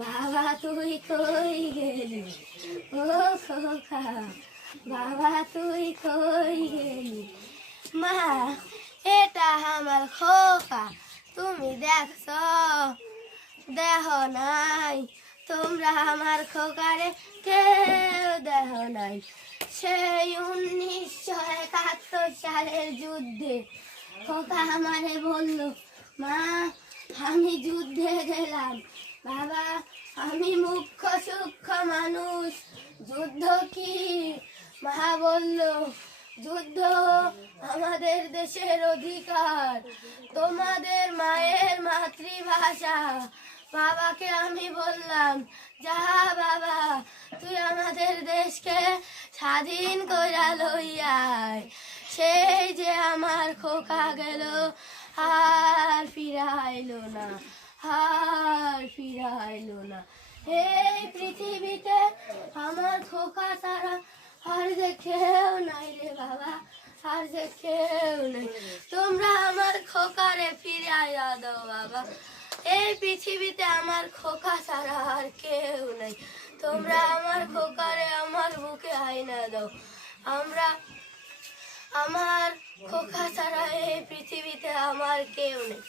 বাবা তুই কই গেলি ও খোকা, বাবা তুই কই গেলি। মা এটা আমার খোকা, তুমি দেখছো দেহ নাই, তোমরা আমার খোকারে কেউ দেহ নাই। সেই 1971 সালের যুদ্ধে খোকা আমারে বলল, মা আমি যুদ্ধে গেলাম। বাবা আমি মুখ্য সূক্ষ্ম মানুষ, যুদ্ধ কি? মা বলল, যুদ্ধ আমাদের দেশের অধিকার, তোমাদের মায়ের মাতৃভাষা। বাবাকে আমি বললাম, যা বাবা তুই আমাদের দেশকে স্বাধীন কইরা লইয়ায়। সেই যে আমার খোকা গেল, আর ফিরাইলো না, আর ফিরাইলো না। এই পৃথিবীতে আমার খোকা ছাড়া আর যে কেউ নাই রে বাবা, আর যে কেউ নেই। তোমরা আমার খোকারে ফিরাইয়া দাও বাবা, এই পৃথিবীতে আমার খোকা ছাড়া আর কেউ নেই। তোমরা আমার খোকারে আমার বুকে আইনা দাও। আমার খোকা ছাড়া এই পৃথিবীতে আমার কেউ নেই।